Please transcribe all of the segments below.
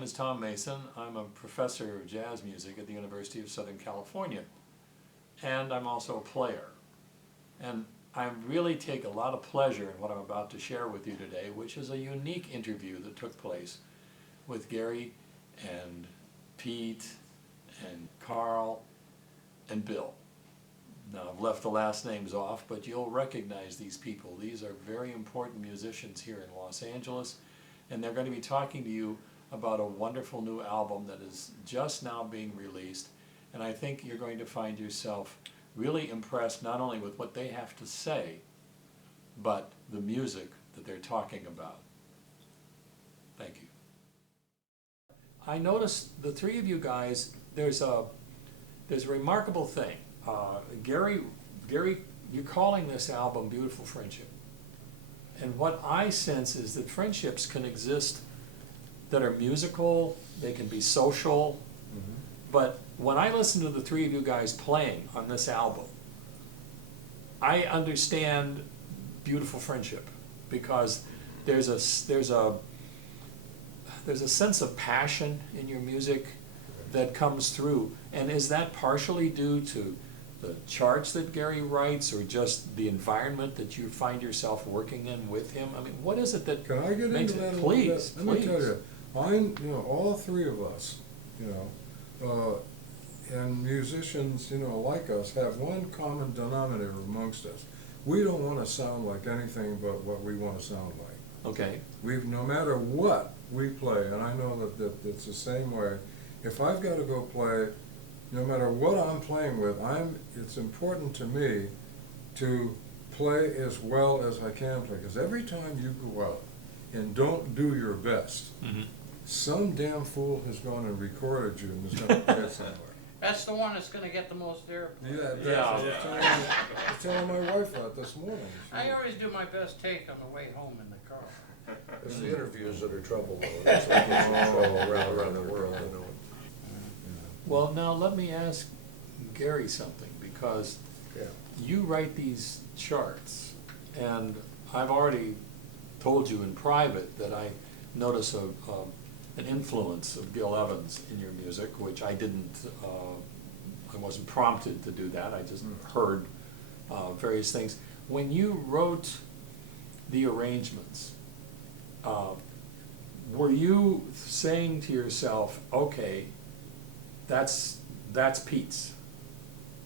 name is Tom Mason. I'm a professor of jazz music at the University of Southern California. And I'm also a player. And I really take a lot of pleasure in what I'm about to share with you today, which is a unique interview that took place with Gary and Pete and Carl and Bill. Now, I've left the last names off, but you'll recognize these people. These are very important musicians here in Los Angeles, and they're going to be talking to you about a wonderful new album that is just now being released, and I think you're going to find yourself really impressed not only with what they have to say, but the music that they're talking about. Thank you. I noticed the three of you guys, there's a remarkable thing. Gary, you're calling this album Beautiful Friendship. And what I sense is that friendships can exist that are musical, they can be social, but when I listen to the three of you guys playing on this album, I understand beautiful friendship because there's a sense of passion in your music that comes through. And is that partially due to the charts that Gary writes, or just the environment that you find yourself working in with him? I mean, what is it that Can I get makes into it? that Please, a little bit? Let please. me tell you, all three of us, and musicians, like us, have one common denominator amongst us. We don't want to sound like anything but what we want to sound like. Okay. No matter what we play, and I know that it's the same way. If I've got to go play, no matter what I'm playing with, it's important to me to play as well as I can play. Because every time you go out and don't do your best, some damn fool has gone and recorded you and is going to play it somewhere. That's the one that's going to get the most airplay. Yeah. I was telling my wife that this morning. I always do my best take on the way home in the car. It's the interviews that are trouble, though. That's what gets you in trouble around the world, Well, now let me ask Gary something, because you write these charts, and I've already told you in private that I notice an influence of Gil Evans in your music, which I wasn't prompted to do that. I just heard various things. When you wrote the arrangements, were you saying to yourself, okay, that's Pete's,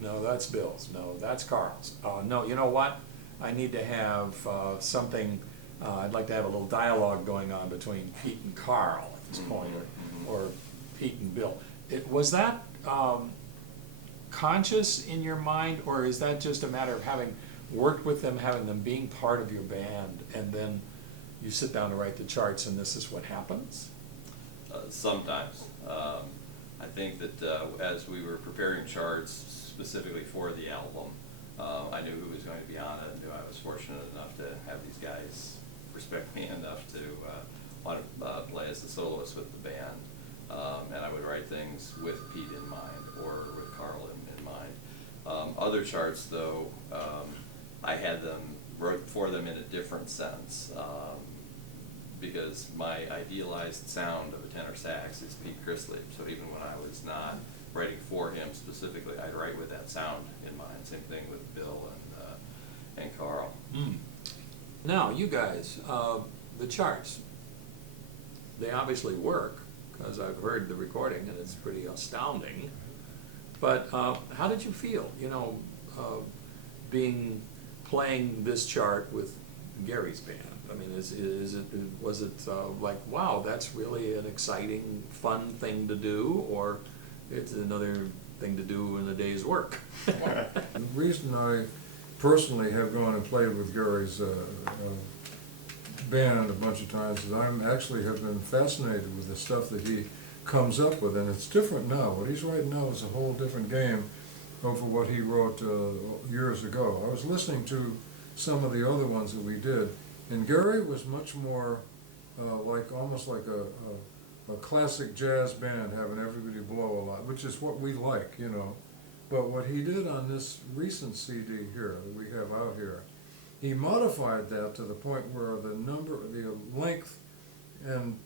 no, that's Bill's, no, that's Carl's, no, you know what, I need to have something, I'd like to have a little dialogue going on between Pete and Carl at this point, or Pete and Bill. Was that conscious in your mind, or is that just a matter of having worked with them, having them being part of your band, and then you sit down to write the charts and this is what happens? Sometimes. I think that as we were preparing charts specifically for the album, I knew who was going to be on it. I knew I was fortunate enough to have these guys respect me enough to want to play as the soloist with the band. And I would write things with Pete in mind or with Carl in mind. Other charts, though, I had them, wrote for them in a different sense. Because my idealized sound of a tenor sax is Pete Christlieb, so even when I was not writing for him specifically, I'd write with that sound in mind. Same thing with Bill and Carl. Now, you guys, the charts, they obviously work, because I've heard the recording and it's pretty astounding. But how did you feel, playing this chart with Gary's band? I mean, was it like, wow, that's really an exciting, fun thing to do, or it's another thing to do in a day's work? The reason I personally have gone and played with Gary's band a bunch of times is I actually have been fascinated with the stuff that he comes up with, and it's different now. What he's writing now is a whole different game over what he wrote years ago. I was listening to some of the other ones that we did, and Gary was much more almost like a classic jazz band, having everybody blow a lot, which is what we like, But what he did on this recent CD here that we have out here, he modified that to the point where the length and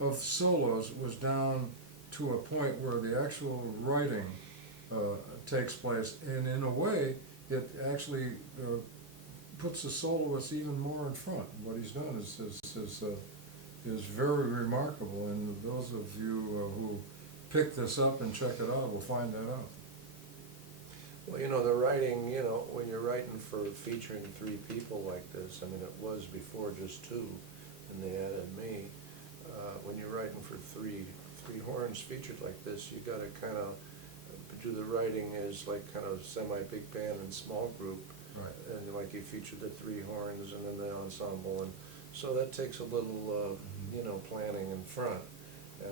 of solos was down to a point where the actual writing takes place, and in a way, it actually puts the soloist even more in front. What he's done is very remarkable, and those of you who pick this up and check it out will find that out. Well, you know, the writing, you know, when you're writing for featuring 3 people like this, I mean, it was before just 2, and they added me. When you're writing for three horns featured like this, you gotta kind of do the writing as like kind of semi-big band and small group. Right. And like you featured the 3 horns and then the ensemble, and so that takes a little, you know, planning in front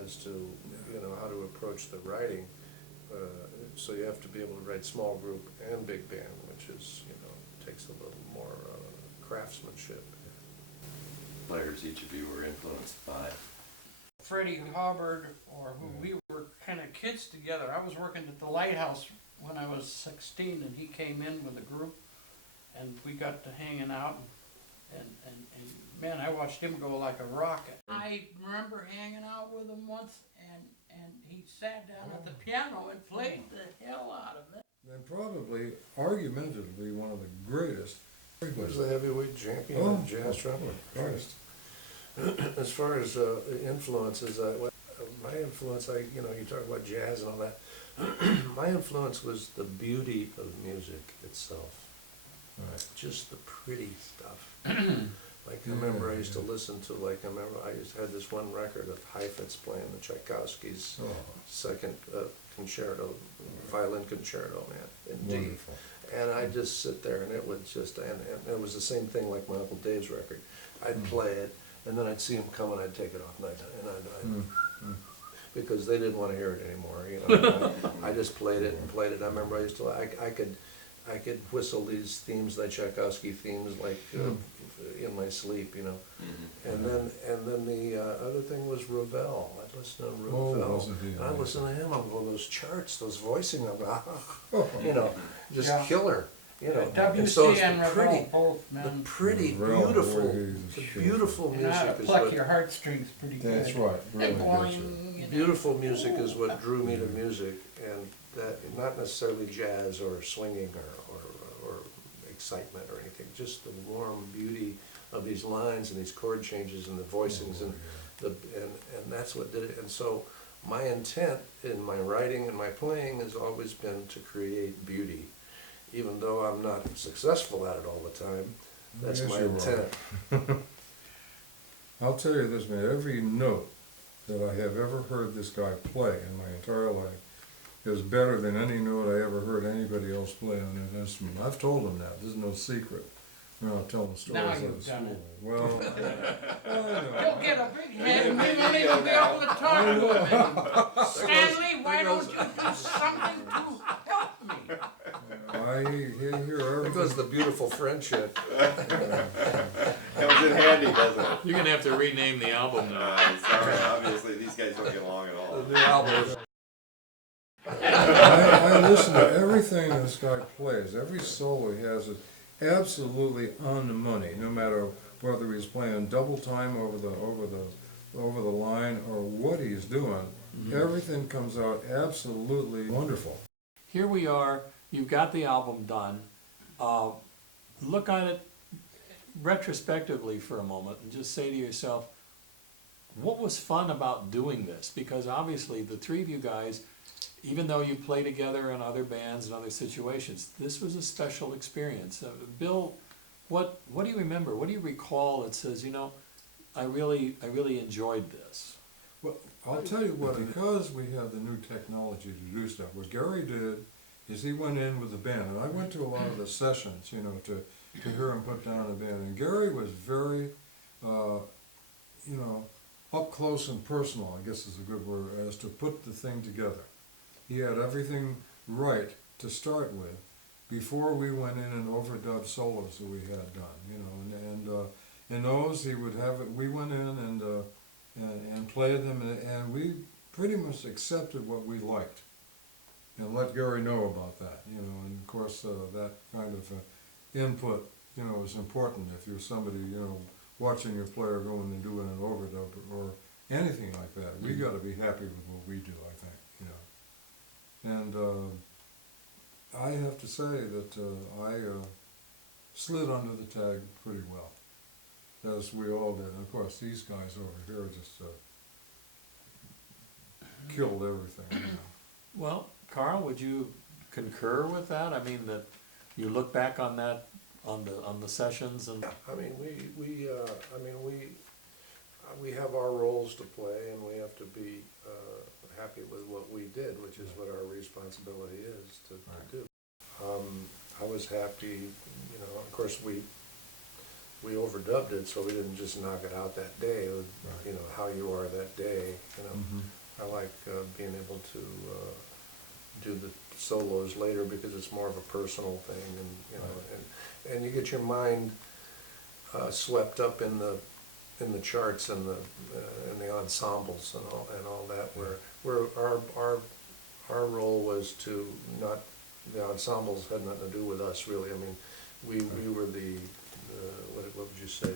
as to, you know, how to approach the writing. So you have to be able to write small group and big band, which is, you know, takes a little more craftsmanship. Players each of you were influenced by. Freddie Hubbard, or who we were kind of kids together. I was working at the Lighthouse when I was 16, and he came in with a group, and we got to hanging out, and man, I watched him go like a rocket. I remember hanging out with him once, and he sat down at the piano and played the hell out of it. And probably, argumentatively, one of the greatest. He was the heavyweight champion of jazz trumpet. Christ. As far as influences, my influence, you know, you talk about jazz and all that. My influence was the beauty of music itself. Right. Just the pretty stuff. Like I remember I used to listen to, like I remember I used had this one record of Heifetz playing the Tchaikovsky's second concerto, violin concerto, man, in D. Wonderful. And I'd just sit there, and it would just, and it was the same thing like my Uncle Dave's record. I'd play it, and then I'd see him come, and I'd take it off, and I'd because they didn't want to hear it anymore, you know. I just played it and played it. I remember I used to, I could whistle these themes, the Tchaikovsky themes, like in my sleep, you know. And then the other thing was Ravel. I'd listen to Ravel. wasn't he and I'd listen to him. I'm going, those charts, those voicing, I'm Oh. you know, just Yeah. killer. You know, WC and so it's and the Ravel, pretty, both, the man. pretty, Ravel, beautiful, boy, he's a the shit. beautiful You know how music to is pluck what, your heartstrings pretty good. That's right, really Boing, gets you. you know. beautiful music is what drew me to music, and that, not necessarily jazz or swinging or excitement or anything, just the warm beauty of these lines and these chord changes and the voicings and that's what did it. And so my intent in my writing and my playing has always been to create beauty. Even though I'm not successful at it all the time, that's Yes, my you are. intent. I'll tell you this, man, every note that I have ever heard this guy play in my entire life is better than any note I ever heard anybody else play on an instrument. I've told him that, this is no secret. We're not telling stories Now out you've of done school. it. Well, I know. You'll get a big head and we won't even be able to talk to him. Stanley, why don't you do something to help me? I hear There everything. goes the beautiful friendship. Comes in handy, doesn't it? You're gonna have to rename the album now. Sorry, obviously these guys don't get along at all. The new album is I listen to everything this guy plays. Every solo he has is absolutely on the money, no matter whether he's playing double time over the line or what he's doing. Everything comes out absolutely wonderful. Here we are, you've got the album done. Look on it retrospectively for a moment and just say to yourself, what was fun about doing this? Because obviously the three of you guys, even though you play together in other bands and other situations, this was a special experience. Bill, what do you remember? What do you recall that says, you know, I really enjoyed this? Well, I'll tell you what, because we have the new technology to do stuff, what Gary did is he went in with the band, and I went to a lot of the sessions, you know, to hear him put down a band, and Gary was very, you know, up close and personal, I guess is a good word, as to put the thing together. He had everything right to start with before we went in and overdubbed solos that we had done, you know, and in those he would have it, we went in and played them, and we pretty much accepted what we liked and let Gary know about that, you know, and of course that kind of input, you know, is important if you're somebody, you know, watching your player going and doing an overdub or anything like that, we gotta be happy with what we do, I think, you know. And, I have to say that, I, slid under the tag pretty well, as we all did. And of course, these guys over here just, killed everything, you know. Well, Carl, would you concur with that? I mean, that you look back on that, on the sessions and, I mean, we have our roles to play, and we have to be happy with what we did, which is what our responsibility is to do. I was happy, you know, of course, we overdubbed it, so we didn't just knock it out that day, you know, how you are that day, you know. I like being able to do the solos later because it's more of a personal thing, and you know, and you get your mind swept up in the charts and the ensembles and all that. Where our role was to not, the ensembles had nothing to do with us really. I mean, we were the what would you say, the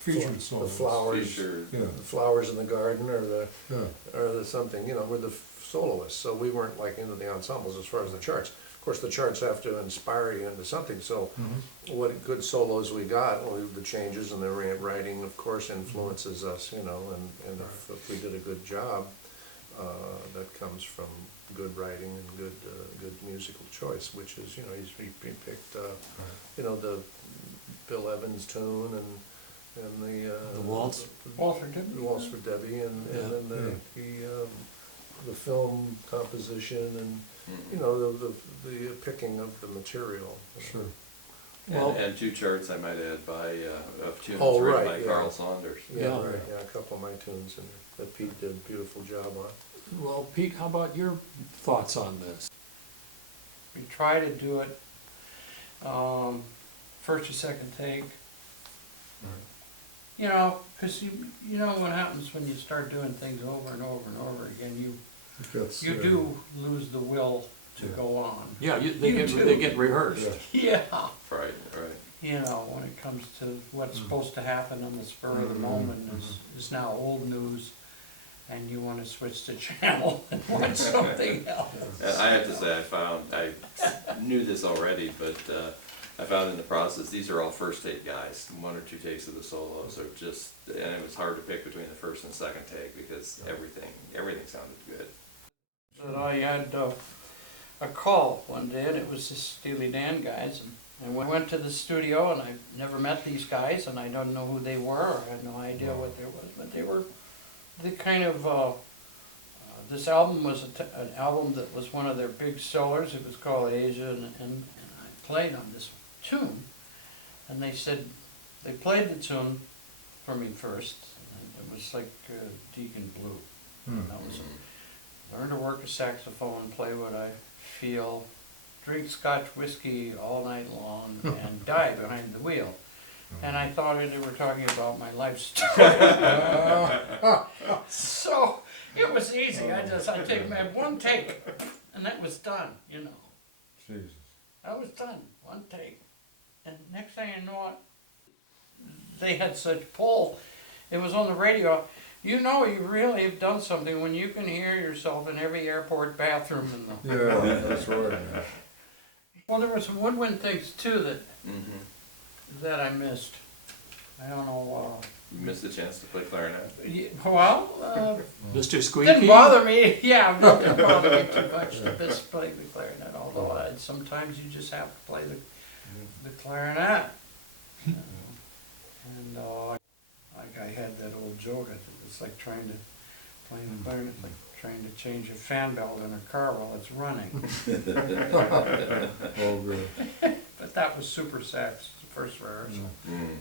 Featured the solos. flowers, Featured. Yeah, the flowers in the garden, or the yeah, something, you know, we're the soloists, so we weren't like into the ensembles as far as the charts. Of course, the charts have to inspire you into something, so what good solos we got, well, the changes and the writing, of course, influences us, you know, and if we did a good job, that comes from good writing and good musical choice, which is, you know, he picked, you know, the Bill Evans tune and the waltz. Walter Debbie. the Waltz for Debbie, and then the film composition, and you know, the picking of the material. sure. Well- And two charts, I might add, by, of tunes Oh, written right, by yeah. Carl Saunders. Yeah, Yeah. right, yeah, a couple of my tunes and that Pete did a beautiful job on. Well, Pete, how about your thoughts on this? We try to do it first or second take. You know, because you know what happens when you start doing things over and over and over again. You do lose the will to go on. Yeah, they You do. get rehearsed. Yeah. Right. You know, when it comes to what's supposed to happen on the spur of the moment is now old news, and you want to switch the channel and watch something else. And I have to say, I knew this already, but I found in the process, these are all first take guys. One or two takes of the solos are just, and it was hard to pick between the first and second take because everything sounded good. But I had a call one day, and it was the Steely Dan guys, and I went to the studio, and I never met these guys, and I don't know who they were, or I had no idea what there was, but they were the kind of, this album was an album that was one of their big sellers. It was called Asia, and I played on this tune, and they said, they played the tune for me first, and it was like Deacon Blue. And that was learn to work a saxophone, play what I feel, drink Scotch whiskey all night long, and die behind the wheel. And I thought they were talking about my life story. So it was easy. I had one take, and that was done, you know. Jesus. I was done, one take. And next thing you know it, they had such pull. It was on the radio. You know, you really have done something when you can hear yourself in every airport bathroom in the. Yeah, that's right, man. Well, there were some woodwind things too that I missed. I don't know. You missed the chance to play clarinet. Well, Mr. Squeaky? didn't bother me. Yeah, it didn't bother me too much to just play the clarinet. Although sometimes you just have to play the clarinet. And like I had that old joke. It's like trying to play the clarinet. It's like trying to change a fan belt in a car while it's running. Oh, good. But that was super sax. The first rehearsal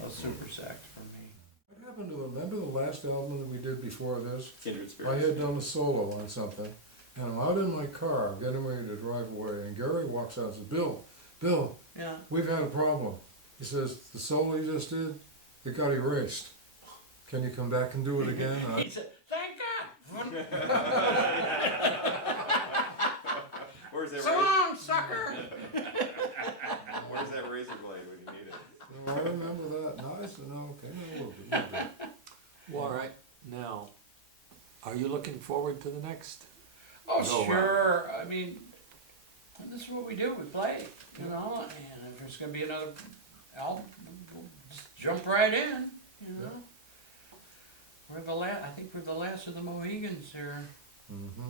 was super sax for me. What happened to, remember the last album that we did before this? Kindred I Spirits. had done a solo on something, and I'm out in my car, getting ready to drive away, and Gary walks out and says, Bill, Yeah. we've had a problem. He says, the solo you just did, it got erased. Can you come back and do it again? And He said, "Thank God." Where's that So razor? long, sucker. Where's that razor blade when you need it? I remember that. Nice, and okay, a little bit. Well, all right, now, are you looking forward to the next? Oh, Go sure, I mean, this is what we do, we play, you know, and if there's gonna be another album, we'll just jump right in, you know? I think we're the last of the Mohegans here. Mm-hmm.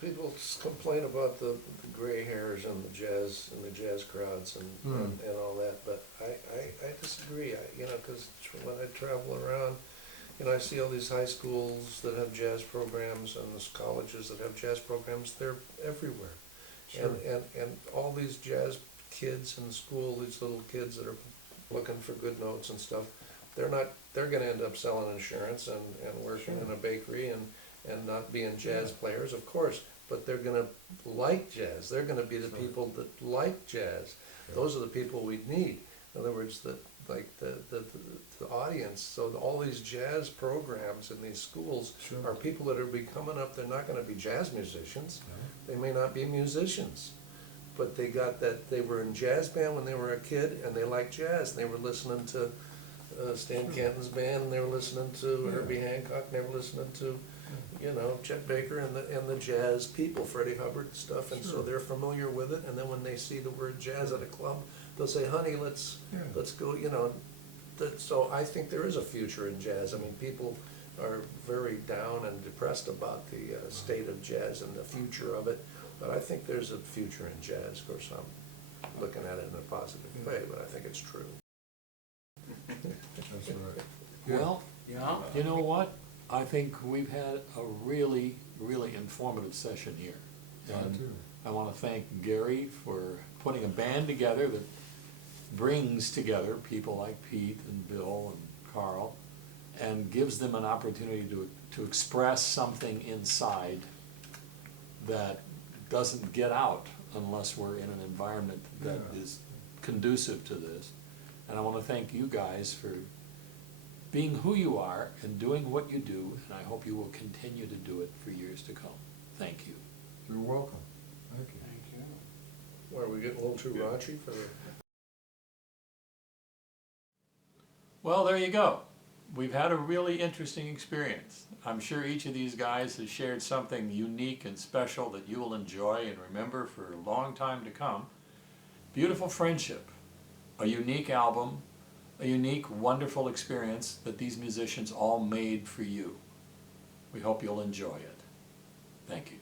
People complain about the gray hairs and the jazz crowds and all that, but I disagree. You know, because when I travel around, you know, I see all these high schools that have jazz programs and these colleges that have jazz programs. They're everywhere, Sure. and all these jazz kids in school, these little kids that are looking for good notes and stuff, they're going to end up selling insurance and working in a bakery and not being jazz players, of course, but they're gonna like jazz. They're gonna be the people that like jazz. Yeah. Those are the people we need. In other words, the audience. So all these jazz programs in these schools Sure. are people that are coming up. They're not gonna be jazz musicians. No. They may not be musicians, but they got that. They were in jazz band when they were a kid, and they liked jazz. And they were listening to Stan Kenton's band, and they were listening to Herbie Hancock, and they were listening to, you know, Chet Baker and the jazz people, Freddie Hubbard and stuff, and so Sure. they're familiar with it. And then when they see the word jazz at a club, they'll say, "Honey, let's go." You know, so I think there is a future in jazz. I mean, people are very down and depressed about the state of jazz and the future of it, but I think there's a future in jazz. Of course, I'm looking at it in a positive way, but I think it's true. That's right. Yeah. Well, Yeah. you know what? I think we've had a really, really informative session here. I And too. I want to thank Gary for putting a band together that brings together people like Pete and Bill and Carl and gives them an opportunity to express something inside that doesn't get out unless we're in an environment that Yeah. is conducive to this. And I want to thank you guys for being who you are and doing what you do, and I hope you will continue to do it for years to come. Thank you. You're welcome. Thank you. Thank you. Why, are we getting a little too raunchy for the? Well, there you go. We've had a really interesting experience. I'm sure each of these guys has shared something unique and special that you will enjoy and remember for a long time to come. Beautiful friendship, a unique album, a unique, wonderful experience that these musicians all made for you. We hope you'll enjoy it. Thank you.